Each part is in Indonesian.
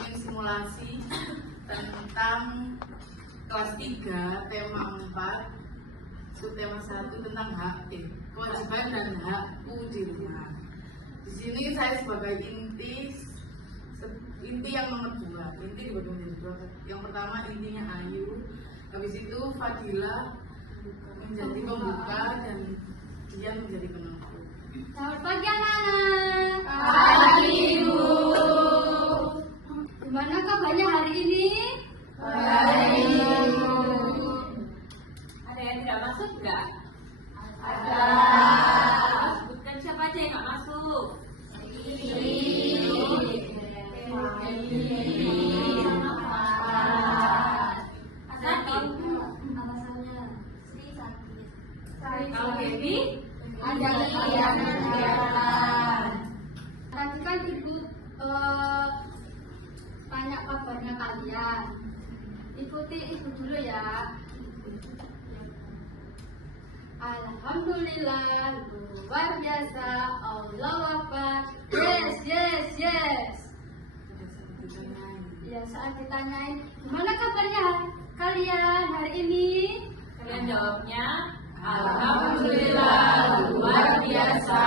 ingin simulasi tentang kelas 3, tema 4, subtema 1 tentang HT, kewajiban dan hakku di rumah. Di sini saya sebagai inti yang nomor 2. Inti dibagi menjadi 2. Yang pertama intinya Ayu, habis itu Fadila menjadi pembuka dan Dian menjadi penentu. Selamat pagi anak-anak. Pagi Ibu. Gimana kabarnya hari ini? Baik. Ada yang tidak masuk nggak? Ada. Sebutkan siapa aja yang nggak masuk. Alasannya Sri sakit. Kalau Baby, Ada kegiatan. Tadi kan ibu tanya kabarnya kalian. Ikuti ibu dulu ya. Alhamdulillah, luar biasa, Allahu Akbar. Yes. Ya, saat ditanyain, gimana kabarnya kalian hari ini? kalian jawabnya Alhamdulillah, luar biasa,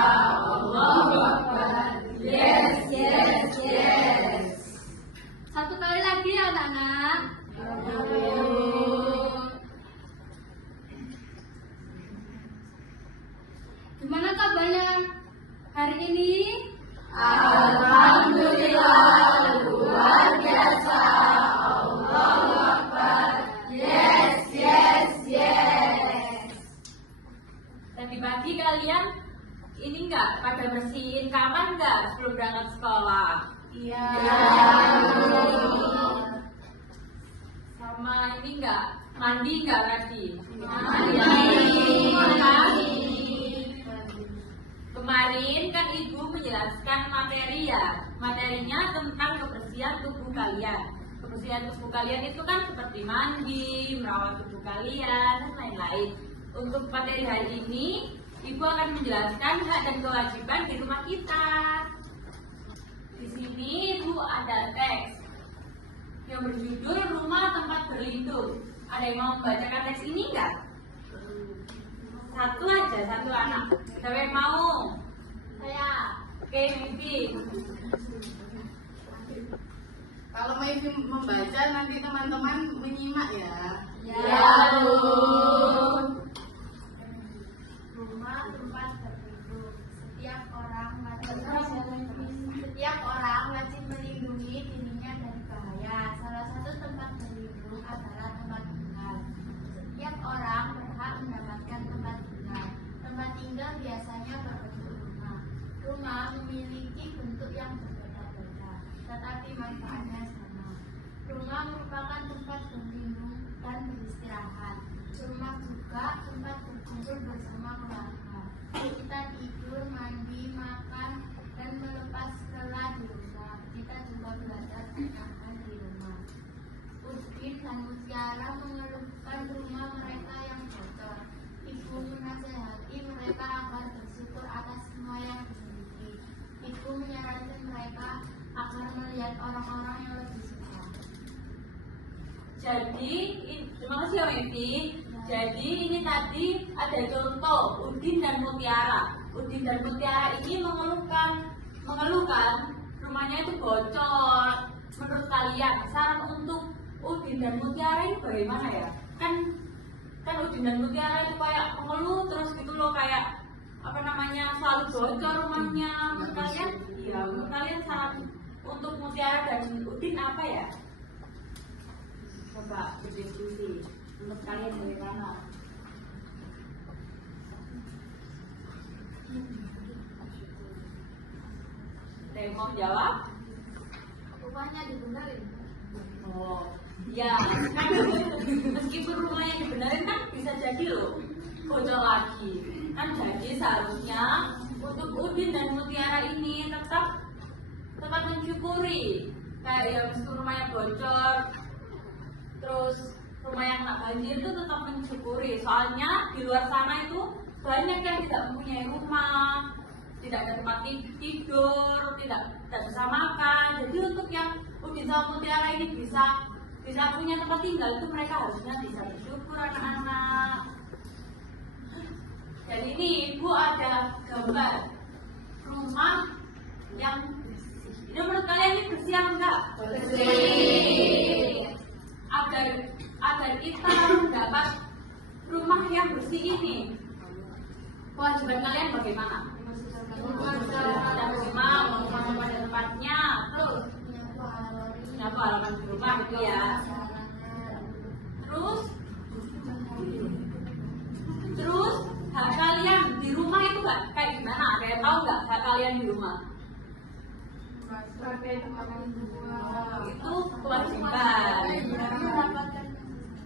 Allahu Akbar. Yes. Satu kali lagi ya anak-anak. Gimana kabarnya hari ini? Alhamdulillah, luar biasa, Allahu Akbar. Yes. tadi pagi kalian ini nggak pada bersihin kamar nggak sebelum berangkat sekolah? Iya. Sama ini nggak mandi nggak tadi? Kemarin kan Ibu menjelaskan materi ya. Materinya tentang kebersihan tubuh kalian. Kebersihan tubuh kalian itu kan seperti mandi, merawat tubuh kalian, dan lain-lain. Untuk materi hari ini, Ibu akan menjelaskan hak dan kewajiban di rumah kita. Di sini Ibu ada teks yang berjudul Rumah Tempat Berlindung. Ada yang mau membacakan teks ini enggak? Satu aja, satu anak. Siapa yang mau? Saya. Oke, Mimpi. Kalau Mayfi membaca nanti teman-teman menyimak ya. Ya, Bu. Rumah tempat berlindung. Setiap orang wajib melindungi dirinya dari bahaya. Salah satu tempat berlindung adalah tempat tinggal. Setiap orang berhak mendapatkan tempat tinggal. Tempat tinggal biasanya berbentuk rumah. Rumah memiliki bentuk yang berbeda-beda, tetapi manfaatnya sama. Rumah merupakan tempat berlindung dan beristirahat. Rumah juga tempat berkumpul bersama keluarga. Kita tidur, mandi, makan, dan melepas lelah di rumah. Kita juga belajar menyenangkan di rumah. Udin dan Mutiara mengeluhkan rumah mereka yang bocor. Ibu menasehati mereka agar bersyukur atas semua yang dimiliki. Ibu menyarankan mereka agar melihat orang-orang yang lebih suka. Jadi, terima kasih ya Mimpi. Jadi ini tadi ada contoh Udin dan Mutiara. Udin dan Mutiara ini mengeluhkan rumahnya itu bocor. Menurut kalian saran untuk Udin dan Mutiara ini bagaimana ya? Kan Udin dan Mutiara itu kayak mengeluh terus gitu loh, kayak selalu bocor rumahnya. Menurut kalian? Iya, menurut kalian saran untuk Mutiara dan Udin apa ya? Coba berdiskusi. Menurut kalian bagaimana? Ada yang mau jawab? Rumahnya dibenerin. Oh, ya. Kan meskipun rumahnya dibenerin kan bisa jadi loh bocor lagi. Kan jadi seharusnya untuk Udin dan Mutiara ini tetap mensyukuri. Kayak ya meskipun rumahnya bocor, terus rumah yang kena banjir itu tetap mensyukuri. Soalnya di luar sana itu banyak yang tidak mempunyai rumah, tidak ada tempat tidur, tidak bisa makan. Jadi untuk yang Udin sama Mutiara ini bisa punya tempat tinggal, itu mereka harusnya bisa bersyukur anak-anak. Dan ini Ibu ada gambar rumah yang bersih. Ini menurut kalian ini bersih apa enggak? Bersih. Agar kita mendapat rumah yang bersih ini, kewajiban kalian bagaimana? Kita rumah, membuang pada tempatnya, terus nyapu halaman di rumah gitu ya. Terus hak kalian di rumah itu nggak kayak gimana? Ada yang tahu nggak hak kalian di rumah? Itu kewajiban.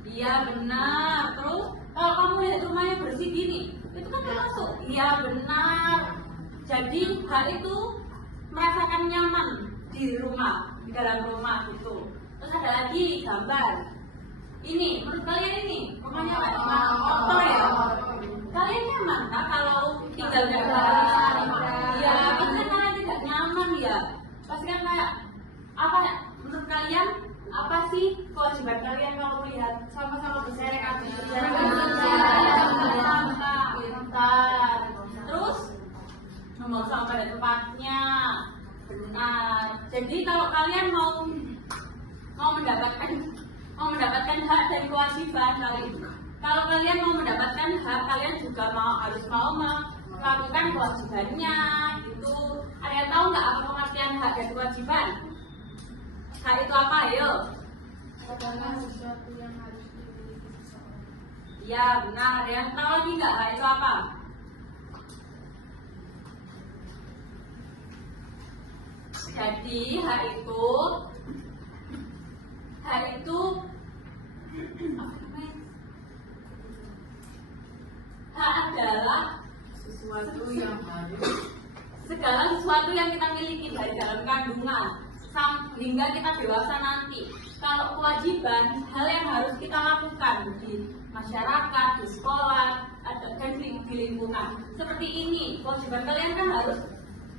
Iya benar. Terus kalau kamu lihat rumahnya bersih gini, itu kan termasuk. Iya benar. Jadi hal itu merasakan nyaman di rumah, di dalam rumah gitu. Terus ada lagi gambar. Ini menurut kalian ini rumahnya kayak gimana? Kotor ya? Kalian nyaman nggak kalau tinggal di dalam? Iya, pasti kan kalian tidak nyaman ya. Pasti kan kayak apa ya? Menurut kalian apa sih kewajiban kalian kalau melihat sama-sama berserek habis pintar. Terus membuang sampah pada tempatnya, benar. Jadi kalau kalian mau mendapatkan hak dan kewajiban kalau kalian mau mendapatkan hak, kalian juga harus mau melakukan kewajibannya gitu. Ada yang tahu nggak apa pengertian hak dan kewajiban? Hak itu apa? Ayo. Sesuatu yang harus dimiliki seseorang. Iya benar. Ada yang tahu lagi nggak hak itu apa? Jadi hak itu hak adalah Sesuatu yang harus segala sesuatu yang kita miliki dari dalam kandungan hingga kita dewasa nanti. Kalau kewajiban, hal yang harus kita lakukan di masyarakat, di sekolah, dan di lingkungan. Seperti ini, kewajiban kalian kan harus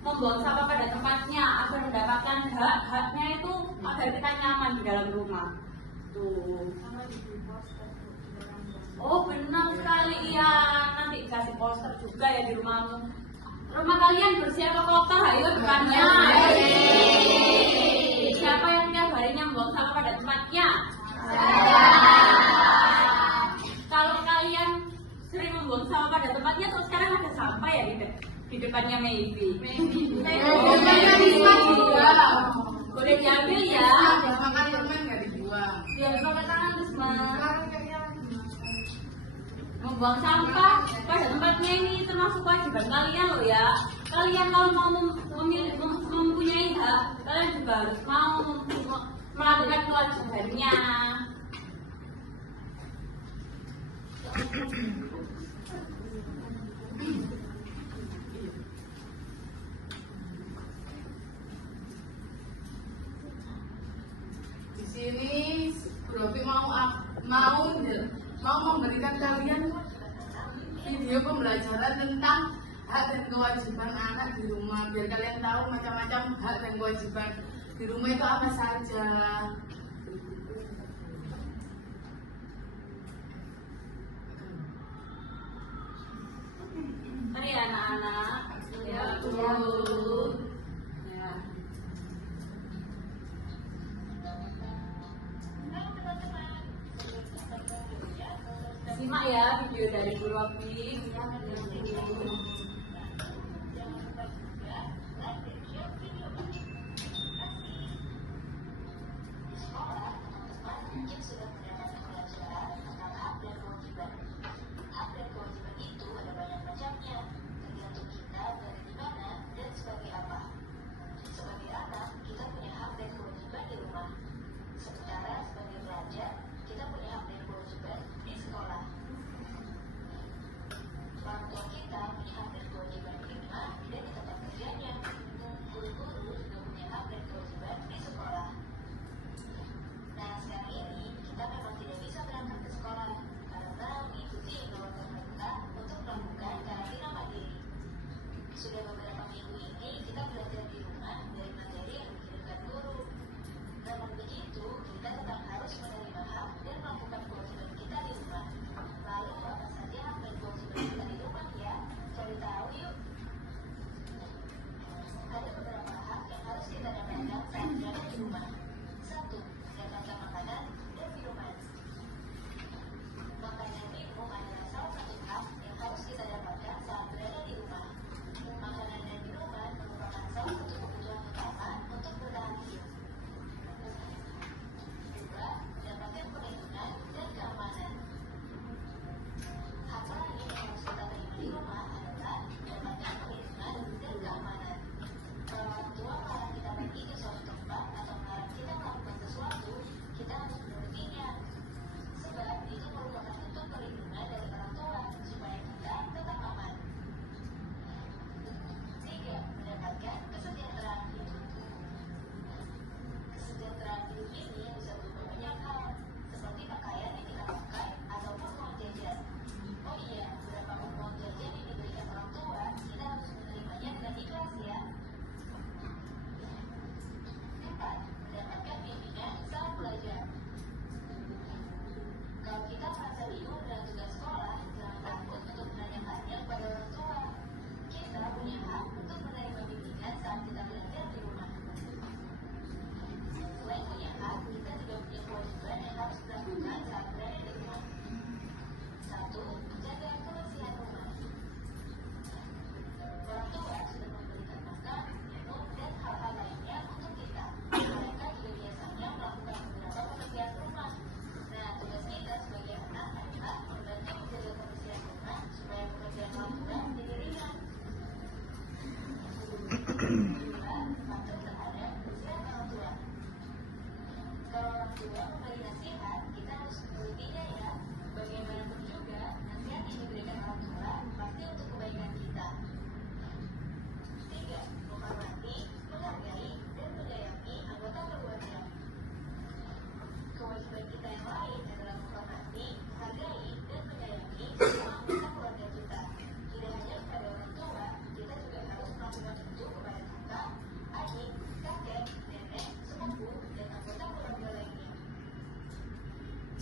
membuang sampah pada tempatnya agar mendapatkan hak-haknya itu agar kita nyaman di dalam rumah. Tuh. Oh benar sekali ya, nanti kasih poster juga ya di rumahmu. Rumah kalian bersih apa kotor? Ayo depannya. Siapa yang tiap harinya membuang sampah pada tempatnya? Kalau kalian sering membuang sampah pada tempatnya, terus sekarang ada sampah ya di depannya Maybe. Boleh diambil ya. makan permen nggak dibuang. Biar pakai tangan terus membuang sampah pada tempatnya ini termasuk kewajiban kalian loh ya. Kalian kalau mau mempunyai hak, kalian juga harus mau melakukan kewajibannya. Di sini Robi mau memberikan kalian video pembelajaran tentang hak dan kewajiban anak di rumah, biar kalian tahu macam-macam hak dan kewajiban di rumah itu apa saja. Mari anak-anak, ya, ya. Simak ya video dari Bu Robi. Mungkin sudah mendapat pelajaran tentang hak dan kewajiban. Hak dan kewajiban itu ada banyak macamnya, tergantung kita dari di mana dan sebagai apa. Sebagai anak, kita punya hak dan kewajiban di rumah. Sementara sebagai pelajar, kita punya hak dan kewajiban di sekolah. Orang tua kita punya hak dan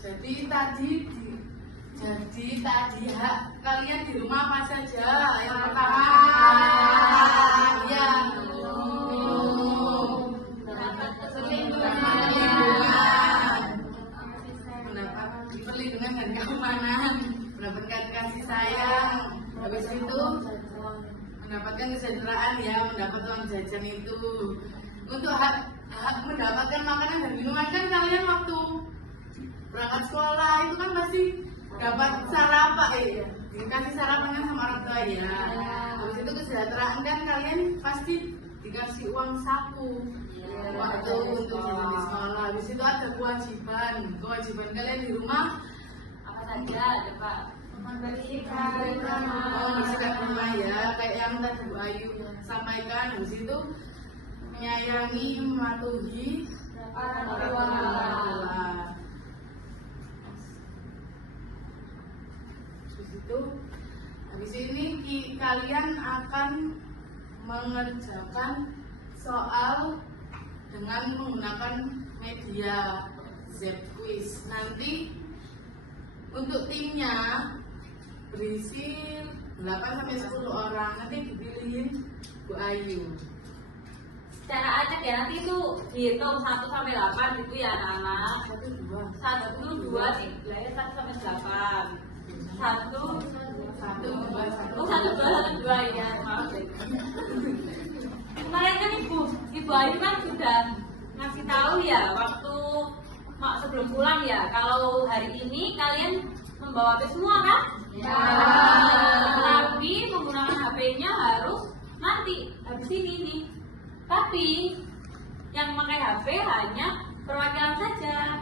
Jadi tadi hak kalian di rumah apa saja? Yang pertama, yang mendapat perlindungan dan keamanan, mendapatkan kasih sayang, habis itu mendapatkan kesejahteraan ya, mendapat uang jajan itu. Untuk hak mendapatkan makanan dan minuman kan kalian waktu berangkat sekolah itu kan pasti dapat sarapan dikasih sarapan kan sama orang tua ya. Habis itu kesejahteraan kan kalian pasti dikasih uang saku waktu untuk jajan di sekolah. Habis itu ada kewajiban kalian di rumah Apa saja, coba. membersihkan rumah ya, kayak yang tadi Bu Ayu sampaikan. Habis itu menyayangi, mematuhi orang tua. Habis ini kalian akan mengerjakan soal dengan menggunakan media Z-Quiz. Nanti untuk timnya berisi 8-10 orang. Nanti dipilihin Bu Ayu. Secara acak ya, nanti itu dihitung 1-8 gitu ya anak-anak. 1, 2, 3, 1 sampai 8. 1, 2, 2 ya, maaf deh. Kemarin kan Ibu Ayu kan sudah ngasih tahu ya waktu sebelum pulang ya, kalau hari ini kalian membawa HP semua kan? Ya. Tapi menggunakan HP-nya harus nanti habis ini nih. Tapi yang memakai HP hanya perwakilan saja.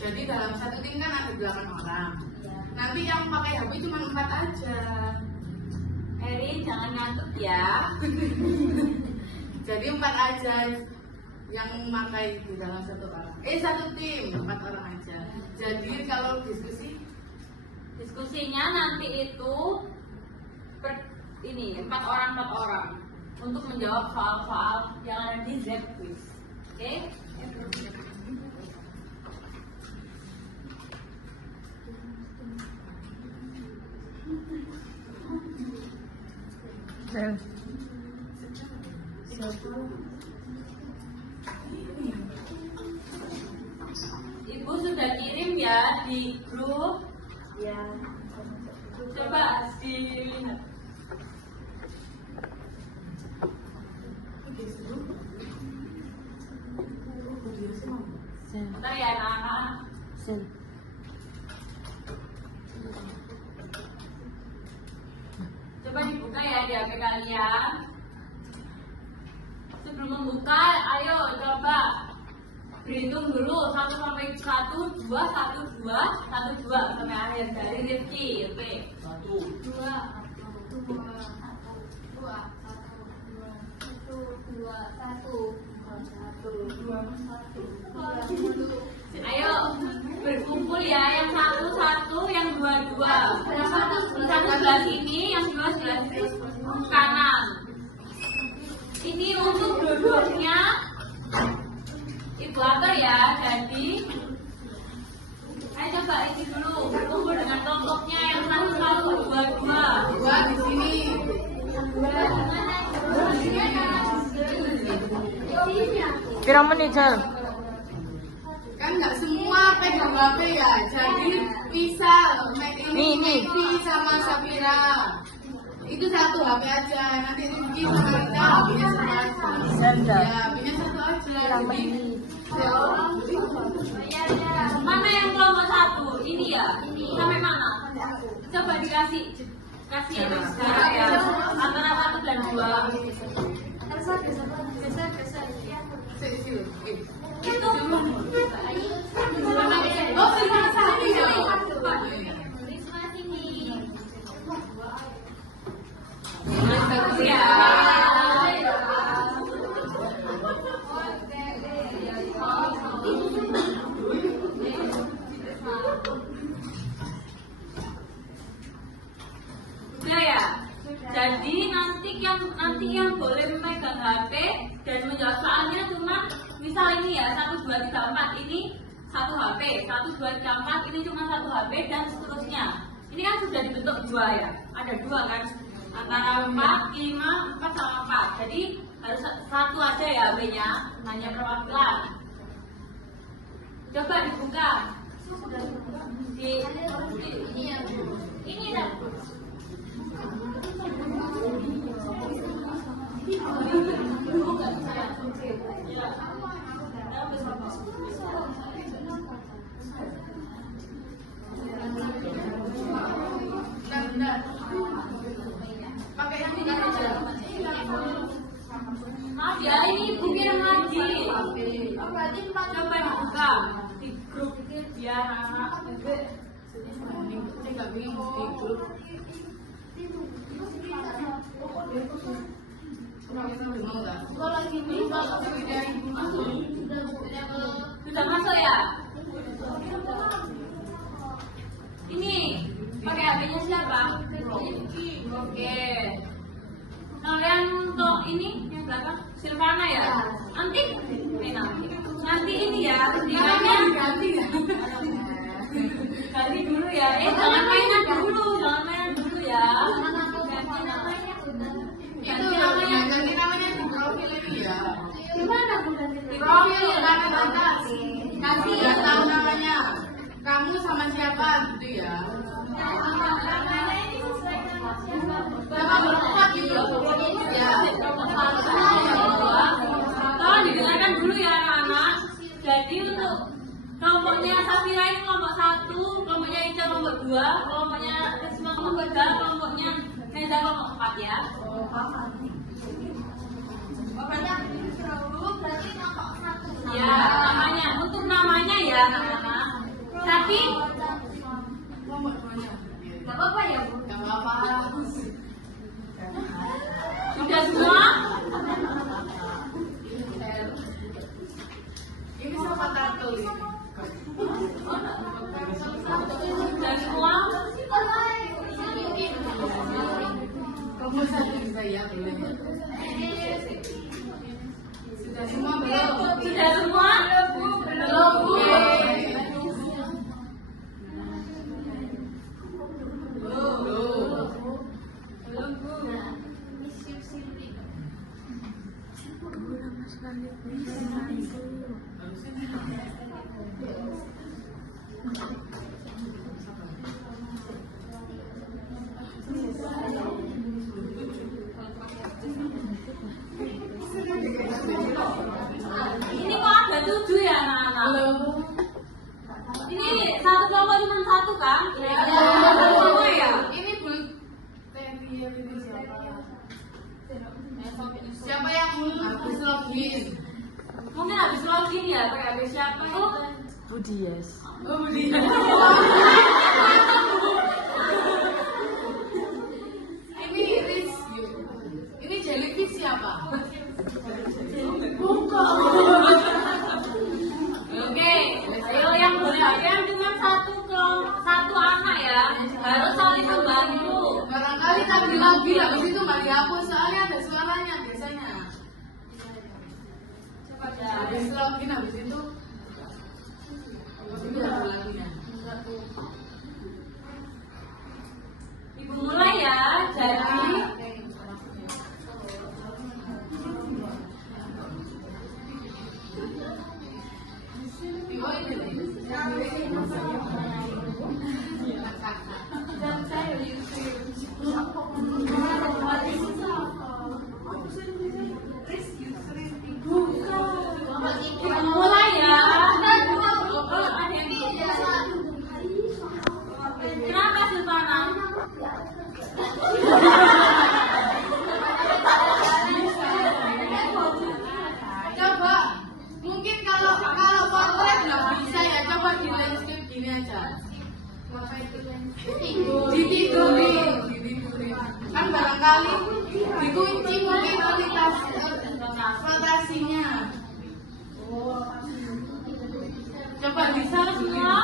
Jadi dalam satu tim kan ada 8 orang. Ya. Nanti yang pakai HP cuma 4 aja. Erin jangan ngantuk ya. Jadi 4 aja yang memakai di dalam satu orang. Satu tim 4 orang aja. Jadi kalau Diskusinya nanti itu ini 4 orang untuk menjawab soal-soal yang ada di Z-Quiz. Oke? Ibu sudah kirim ya di grup. Ya. Coba dilihat. Bentar ya anak-anak. Coba dibuka ya di HP kalian. Sebelum membuka, ayo coba berhitung dulu 1 sampai 1, 2, 1, 2, 1, 2 sampai akhir dari Rifki. Oke. 1, 2. Ayo berkumpul ya, yang 1, yang 2, 2. Yang satu sebelah sini, yang 2 sebelah sini kanan. Ini untuk dua-duanya Ibu atur ya. Jadi ayo coba isi dulu, kumpul dengan kelompoknya yang 1, 2, 2. 2 di sini. Pirang menit, Jal? Kan nggak semua pegang HP ya. Jadi misal Nih. Vivi sama Safira itu satu HP aja. Nanti Rizky sama Rita HP-nya satu aja. Ya, HP-nya satu aja. Mana yang kelompok 1? Ini ya? Sampai mana? Coba kasih ya sekarang ya. Antara 1 dan 2. Itu udah ya. Jadi nanti yang boleh memegang HP dan menjawab soalnya cuma misal ini ya 1, 2, 3, 4 ini satu HP, 1, 2, 3, 4, ini cuma satu HP dan seterusnya. Ini kan sudah dibentuk dua ya, ada dua kan, antara 4, 5, 4 sama 4. Jadi harus satu aja ya HP-nya, hanya perwakilan. Coba dibuka. Ini dah. Pakai yang ini aja. Maaf ya, ini bukit remaja. Berarti 4 Coba dibuka di grup biar anak Saya nggak bingung di grup. Mau nggak? sudah masuk ya. Ini pakai HP-nya siapa? Oke. Kalian untuk ini yang belakang Silvana ya? Nanti ini ya. Namanya ganti dulu ya. Jangan mainan dulu ya. Itu ganti namanya di profil ini ya. Gimana bukan Di profil belakang atas. Nanti ya tahu namanya. Kamu sama siapa gitu ya? Sama berempat gitu. Ya. Tolong didengarkan dulu ya anak-anak. Jadi untuk kelompoknya Safira ini kelompok 1, kelompoknya Ica kelompok 2, kelompoknya Risma kelompok 3, kelompoknya Neza kelompok 4 ya. Ya, namanya untuk namanya ya anak-anak. Tapi Gak apa-apa ya Bu? Gak apa-apa. sudah semua? Ini siapa tato ini? Sudah semua? Kamu satu bisa ya boleh. Sudah semua belum? Sudah semua? Belum Bu. Ini kok ada 7 ya anak-anak? Ini satu kelompok cuma 1 kan? Semua ya? Ini belum. Ini siapa? Siapa yang habis login? Mungkin habis login ya, pakai HP siapa itu? Budi yes. Oh, Budi. Ini Iris. Ini jellyfish siapa? Bukan. Oke, ayo yang boleh yang cuma satu anak ya, harus saling membantu. Barangkali tadi lagi habis itu nggak dihapus soalnya ada suaranya biasanya. Habis login habis itu ada laginya. Ibu mulai ya, jadi mulai ya. Kenapa Silvana? Coba mungkin kalau potret nggak bisa ya, coba di landscape gini aja. Ditidurin. Kan barangkali dikunci mungkin kualitas fantasinya. Coba bisa Semua?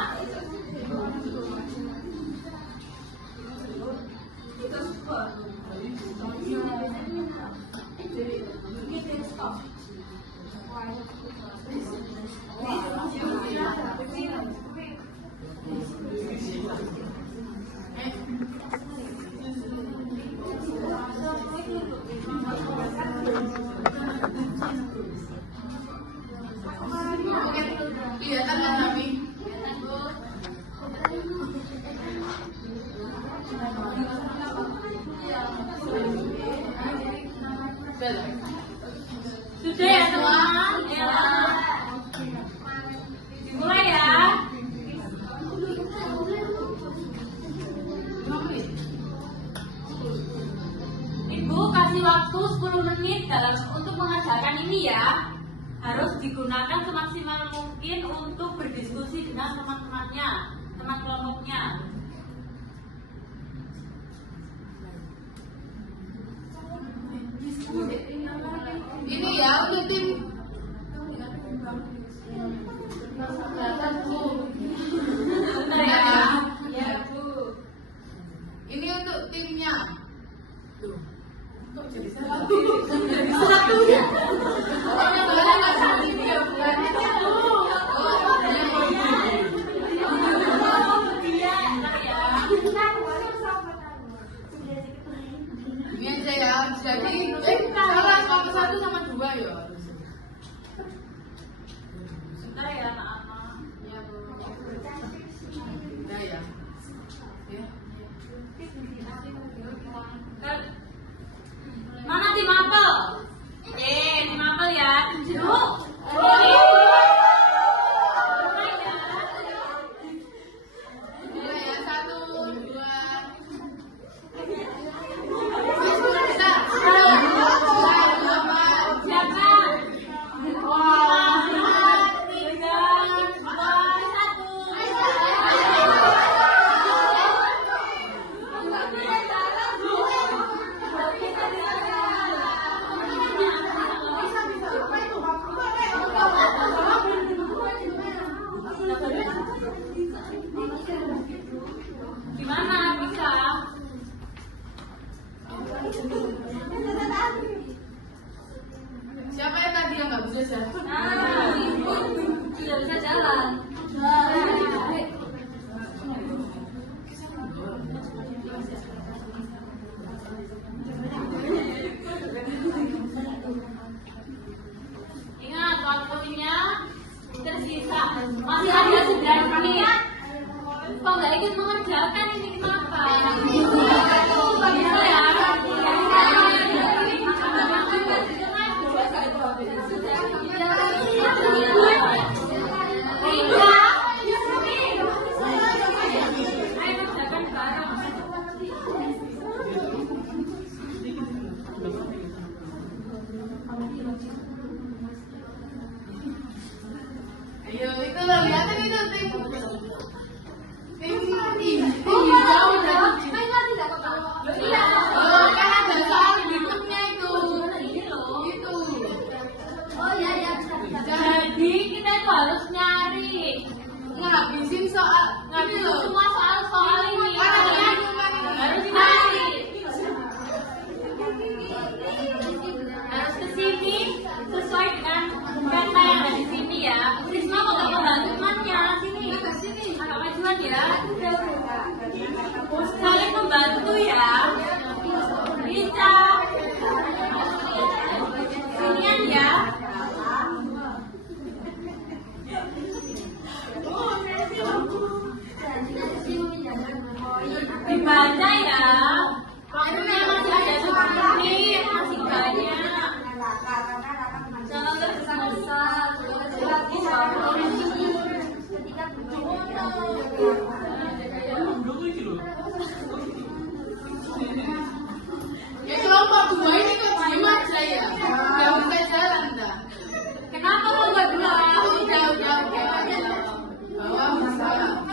10 menit untuk mengerjakan ini ya. Harus digunakan semaksimal mungkin untuk berdiskusi dengan teman-temannya, teman kelompoknya. Ini ya untuk tim. Bentar ya. Ya, Bu. Ini untuk timnya. Tuh. Kok jadi satu? Satu ya. Pokoknya boleh nggak satu ya bukan itu. Ini aja ya. Jadi salah sama 1 sama 2 ya. Bentar ya, anak-anak. Iya, Bu. Udah ya. Ya. Mana tim apel? Tim apel ya. Jeruk. Mulai ya 1, 2. Siapa? Wah. 3, 2, 1. Gimana bisa? Siapa yang tadi yang nggak bisa jalan? Sudah bisa jalan. Ingat waktunya tersisa. Masih ada 9 menit. Kok nggak ikut mengerjakan ini kenapa? Bisa ya? Ayo kerjakan bareng. Ayo itu loh, lihatin itu tim. Tim hijau dan oh, kan ada soal berikutnya itu. Itu. Jadi kita itu harus nyari Ngabisin soal, ngabisin loh. semua soal-soal ini. Mana? Harus nyari. Harus ke sini sesuai dengan kata yang ada di sini ya. Risma mau nggak membantu temannya sini. Agak majuan ya. Saling membantu ya. Bisa. Sinian ya. Dibaca ya. Waktunya masih ada 10 menit, masih banyak. Jangan tergesa-gesa. Ya kelompok 2 ini kok diem aja ya? Nggak bisa jalan dah. Kenapa lo gak bilang? Udah. Bawa masalah.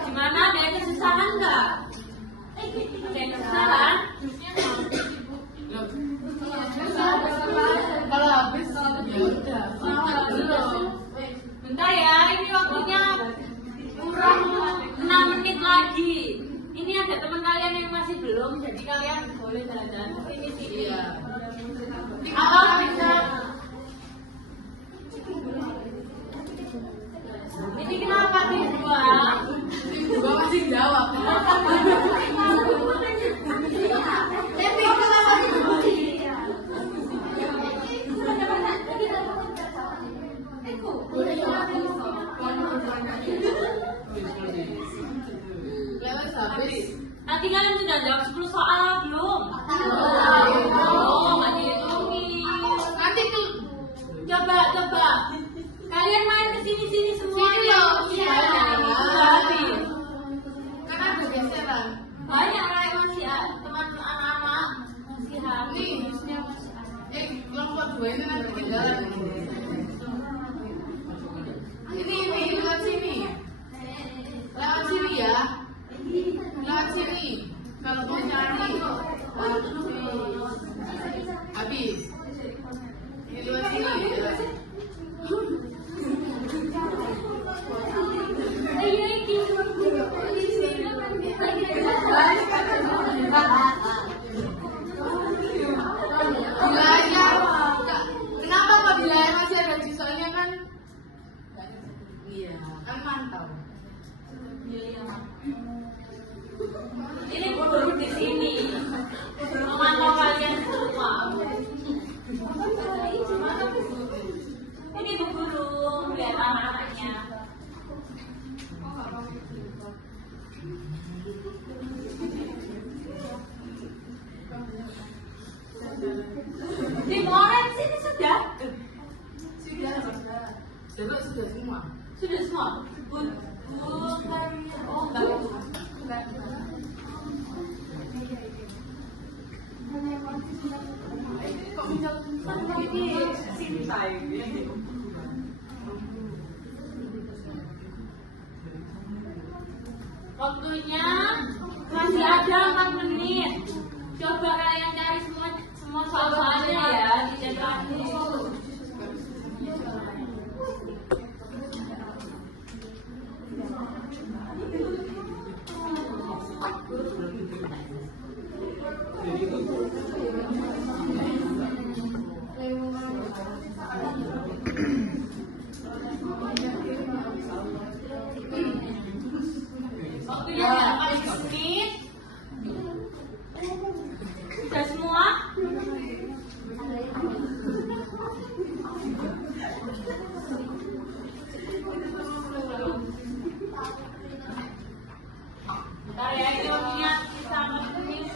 Gimana? Ada yang kesusahan nggak? Ada yang kesusahan? Kalau habis ya udah. Belum. Bentar ya, ini waktunya kurang 6 menit lagi. Ini ada teman kalian yang masih belum, jadi kalian boleh jalan-jalan ke sini sini. Iya. Apa bisa? Ini kenapa tim 2? Tim 2 masih jawab. Tapi kenapa lewat habis. Nanti kalian sudah jawab 10 soal belum? Oh, nggak dihitungin. Nanti tuh Coba. Kalian main ke sini semua. Sini loh, Iya. iya. Udah habis. kan ada geseran. Banyak lah yang masih teman anak-anak masih habis. Nih, kelompok 2 ini nanti ketinggalan. Ini lewat sini. Lewat sini ya. Lewat sini. Kalau mau cari habis. Ini lewat sini. Wilayah, kenapa kok wilayah masih ada di soalnya kan? Iya, kan mantau. Ini guru di sini memantau kalian semua. Ini bu guru lihat anak-anaknya. Dimulai sini sudah. Sudah semua. Sudah semua. Oh, enggak. Kok misal Waktunya masih ada 4 menit. Coba kalian cari semua soal-soalnya ya di jadwal. Waktunya 8 menit. Sudah semua? Bentar ya, ini waktunya sisa 4 menit.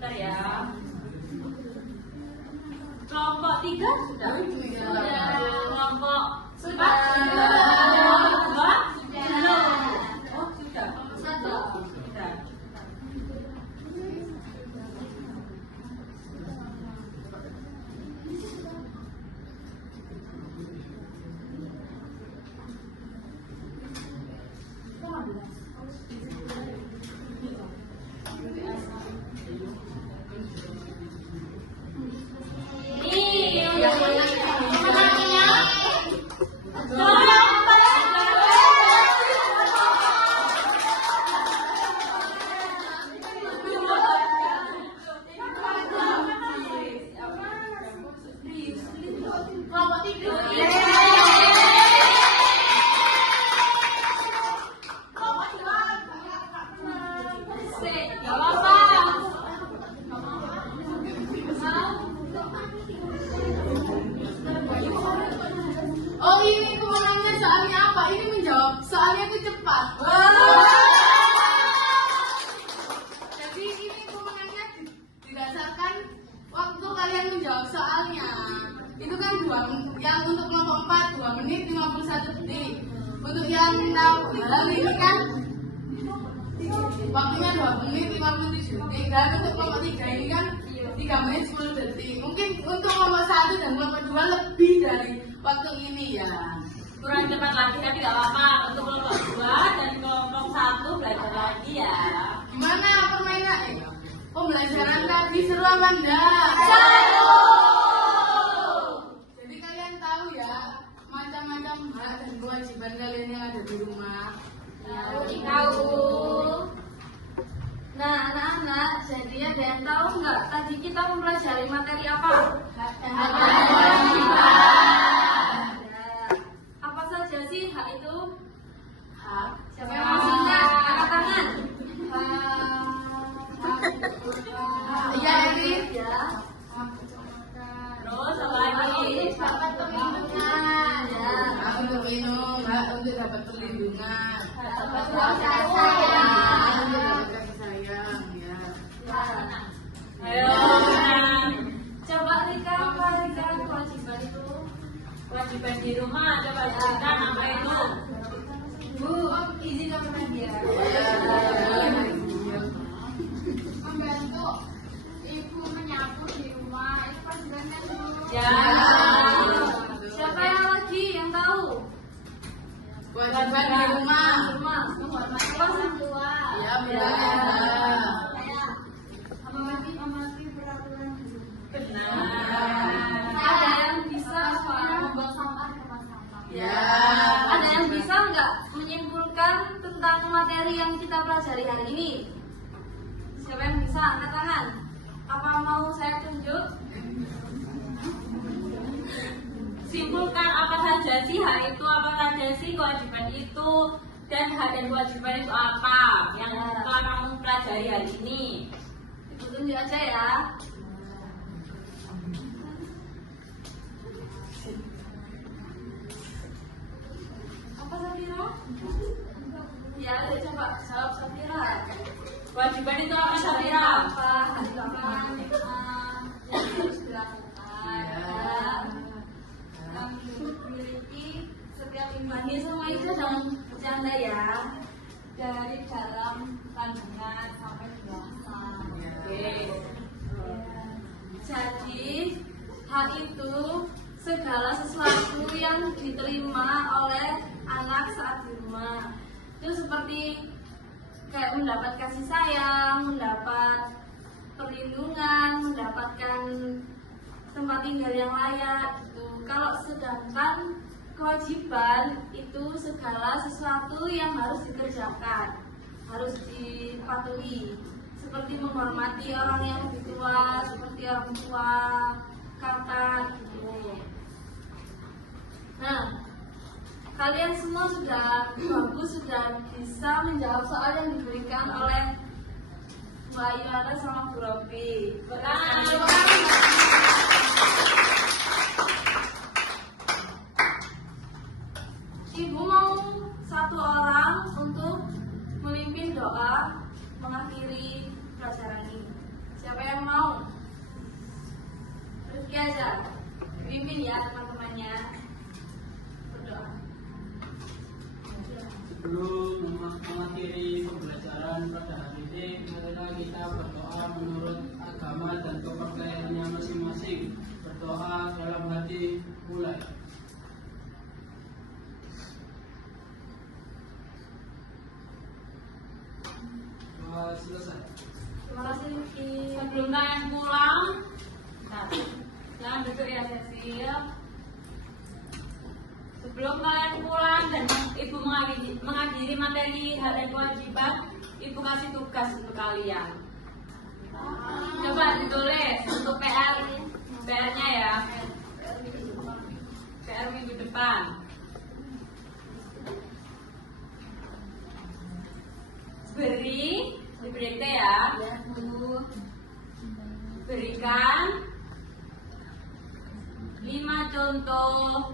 Bentar ya. Kelompok 3 sudah. Kelompok 4 sudah. Kelompok 2 sudah. Oh, sudah. Sudah. Nih, pemenangnya kelompok 3. Gak apa-apa. Oh, ini kemenangnya soalnya apa? Ini menjawab soalnya itu cepat. Jadi ini kemenangnya didasarkan waktu kalian menjawab soalnya. Itu kan yang untuk kelompok 4 2 menit 51 detik. Untuk yang hal ini kan waktunya 2 menit 57 detik. Dan untuk kelompok 3 ini kan 3 menit 10 detik. Mungkin untuk kelompok 1 dan kelompok 2 lebih dari waktu ini ya. kurang cepat lagi tapi gak apa-apa. Untuk kelompok 2 dan kelompok 1 belajar lagi ya. Gimana permainannya? Pembelajaran tadi seru apa enggak? Seru. Jadi kalian tahu ya macam-macam hak dan kewajiban kalian yang ada di rumah. Tahu. Nah, anak-anak, jadi ada yang tahu nggak? Tadi kita mempelajari materi apa? Hak dan kewajiban. pelajari hari ini? Siapa yang bisa angkat tangan? Apa mau saya tunjuk? Simpulkan apa saja sih hak itu, apa saja sih kewajiban itu, dan hak dan kewajiban itu apa yang telah kamu pelajari hari ini. Ibu tunjuk aja ya. Apa Safira? Ya, udah coba jawab Safira. Kewajiban itu apa, Safira? Apa? Yang harus dilakukan? Yang dimiliki setiap imannya. Semua itu jangan bercanda ya. Dari dalam kandungan sampai dewasa. Oke. Jadi hak itu segala sesuatu yang diterima oleh anak saat di rumah. Itu seperti kayak mendapat kasih sayang, mendapat perlindungan, mendapatkan tempat tinggal yang layak gitu. Kalau sedangkan kewajiban itu segala sesuatu yang harus dikerjakan, harus dipatuhi, seperti menghormati orang yang lebih tua, seperti orang tua, kakak gitu. Nah, kalian semua sudah bagus, sudah bisa menjawab soal yang diberikan oleh Mbak Iwana sama Bu Robi. Ibu mau satu orang untuk memimpin doa mengakhiri pelajaran ini. Siapa yang mau? Rifki aja. Pimpin ya teman-temannya. Berdoa. Sebelum mengakhiri pembelajaran pada hari ini, marilah kita berdoa menurut agama dan kepercayaannya masing-masing. Berdoa dalam hati, mulai. Selesai. Terima kasih Rifki. Sebelum kalian pulang, jangan duduk ya Cecil. Sebelum kalian pulang dan ibu mengakhiri materi hak dan kewajiban, ibu kasih tugas untuk kalian. Coba ditulis untuk PR-nya ya. PR minggu depan. Diberi ya. Berikan 5 contoh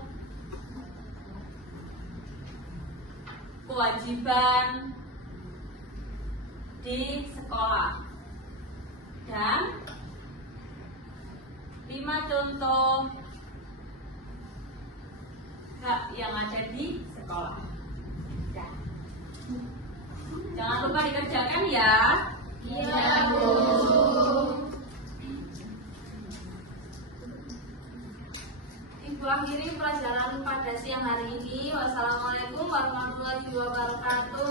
kewajiban di sekolah dan 5 contoh hak yang ada di sekolah. Ya. Jangan lupa dikerjakan ya. Iya, Bu. Ibu akhiri pelajaran pada siang hari ini. Wassalamualaikum warahmatullahi wabarakatuh.